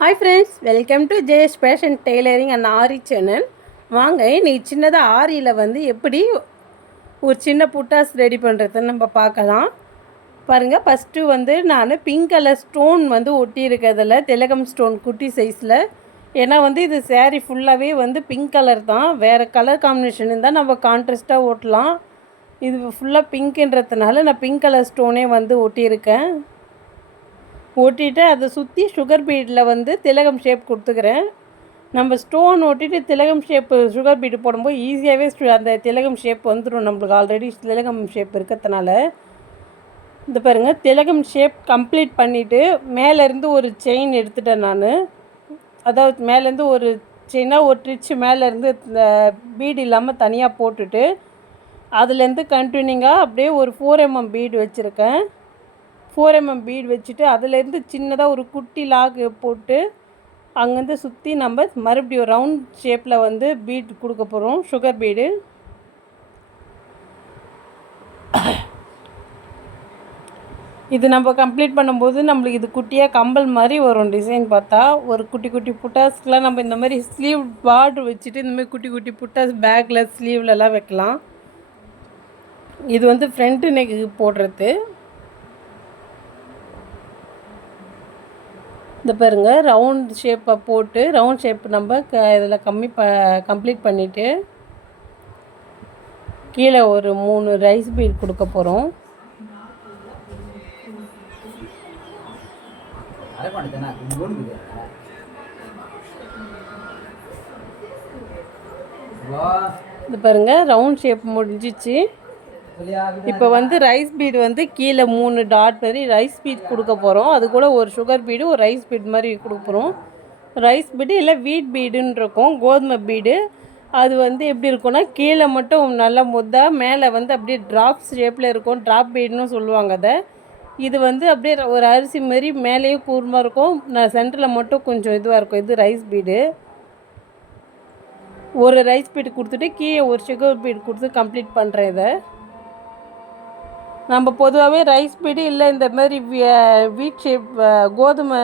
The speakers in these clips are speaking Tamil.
Hi friends, welcome to JS fashion tailoring and aari channel. வாங்க, இன்றைக்கி சின்னதாக ஆரியில் வந்து எப்படி ஒரு சின்ன புட்டாஸ் ரெடி பண்ணுறதுன்னு நம்ம பார்க்கலாம். பாருங்கள், ஃபஸ்ட்டு வந்து நான் பிங்க் கலர் ஸ்டோன் வந்து ஒட்டியிருக்கிறதில் திலகம் ஸ்டோன் குட்டி சைஸில். ஏன்னா வந்து இது சேரீ ஃபுல்லாகவே வந்து பிங்க் கலர் தான். வேறு கலர் காம்பினேஷன் இருந்தால் நம்ம கான்ட்ராஸ்ட்டாக ஓட்டலாம். இது ஃபுல்லாக பிங்க்குன்றதுனால நான் பிங்க் கலர் ஸ்டோனே வந்து ஒட்டியிருக்கேன். ஓட்டிட்டு அதை சுற்றி சுகர் பீடில் வந்து திலகம் ஷேப் கொடுத்துக்கிறேன். நம்ம ஸ்டோன் ஓட்டிட்டு திலகம் ஷேப்பு சுகர் பீடு போடும்போது ஈஸியாகவே அந்த திலகம் ஷேப் வந்துடும். நம்மளுக்கு ஆல்ரெடி திலகம் ஷேப் இருக்கிறதுனால. இந்த பாருங்கள், திலகம் ஷேப் கம்ப்ளீட் பண்ணிவிட்டு மேலேருந்து ஒரு செயின் எடுத்துட்டேன் நான். அதாவது மேலேருந்து ஒரு செயினாக ஒரு ட்ரிச்சு மேலேருந்து இந்த பீடு இல்லாமல் தனியாக போட்டுட்டு அதுலேருந்து கண்டினியூங்காக அப்படியே ஒரு 4mm பீடு வச்சுருக்கேன். 4mm பீடு வச்சுட்டு அதுலேருந்து சின்னதாக ஒரு குட்டி லாக் போட்டு அங்கேருந்து சுற்றி நம்ம மறுபடியும் ரவுண்ட் ஷேப்பில் வந்து பீட் கொடுக்க போகிறோம். சுகர் பீடு இது நம்ம கம்ப்ளீட் பண்ணும்போது நம்மளுக்கு இது குட்டியாக கம்பல் மாதிரி வரும். டிசைன் பார்த்தா ஒரு குட்டி குட்டி புட்டாஸ்க்கெலாம் நம்ம இந்த மாதிரி ஸ்லீவ் பார்டர் வச்சுட்டு இந்தமாதிரி குட்டி குட்டி புட்டாஸ் பேக்கில் ஸ்லீவ்லலாம் வைக்கலாம். இது வந்து ஃப்ரண்ட்டு நெக்கு போடுறது. இந்த பாருங்கள், ரவுண்ட் ஷேப்பை போட்டு ரவுண்ட் ஷேப் நம்ம இதில் கம்ப்ளீட் பண்ணிவிட்டு கீழே ஒரு 3 ரைஸ் பீட் கொடுக்க போகிறோம். இது பாருங்கள், ரவுண்ட் ஷேப் முடிஞ்சிச்சு. இப்போ வந்து ரைஸ் பீடு வந்து கீழே 3 டாட் மாதிரி ரைஸ் பீட் கொடுக்க போகிறோம். அது கூட ஒரு சுகர் பீடு, ஒரு ரைஸ் பீட் மாதிரி கொடுக்க போகிறோம். ரைஸ் பீடு இல்லை வீட் பீடுன்னு இருக்கும், கோதுமை பீடு. அது வந்து எப்படி இருக்கும்னா கீழே மட்டும் நல்லா முத்தாக, மேலே வந்து அப்படியே ட்ராப்ஸ் ஷேப்பில் இருக்கும். ட்ராப் பீடுன்னு சொல்லுவாங்க அதை. இது வந்து அப்படியே ஒரு அரிசி மாதிரி மேலேயும் கூர்மாக இருக்கும். நான் சென்டரில் மட்டும் கொஞ்சம் இதுவாக இருக்கும். இது ரைஸ் பீடு. ஒரு ரைஸ் பீடு கொடுத்துட்டு கீழே ஒரு சுகர் பீடு கொடுத்து கம்ப்ளீட் பண்ணுறேன். இதை நம்ம பொதுவாகவே ரைஸ் பீடு இல்லை இந்த மாதிரி வீட் ஷேப் கோதுமை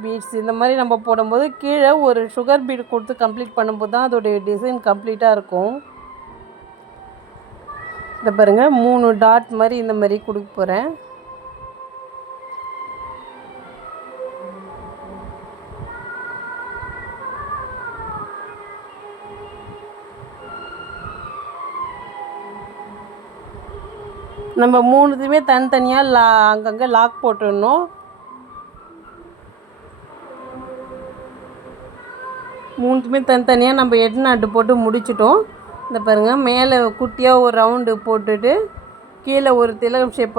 பீட்ஸ் இந்த மாதிரி நம்ம போடும்போது கீழே ஒரு சுகர் பீடு கொடுத்து கம்ப்ளீட் பண்ணும்போது தான் அதோடைய டிசைன் கம்ப்ளீட்டாக இருக்கும். இந்த பாருங்கள், 3 டாட் மாதிரி இந்த மாதிரி கொடுக்க போகிறேன். நம்ம 3த்துமே தனித்தனியாக அங்கங்கே லாக் போட்டுடணும். 3த்துமே தனித்தனியாக நம்ம எட்டு நாட்டு போட்டு முடிச்சிட்டோம். இந்த பாருங்கள், மேலே குட்டியாக ஒரு ரவுண்டு போட்டுட்டு கீழே ஒரு திலகம் ஷேப்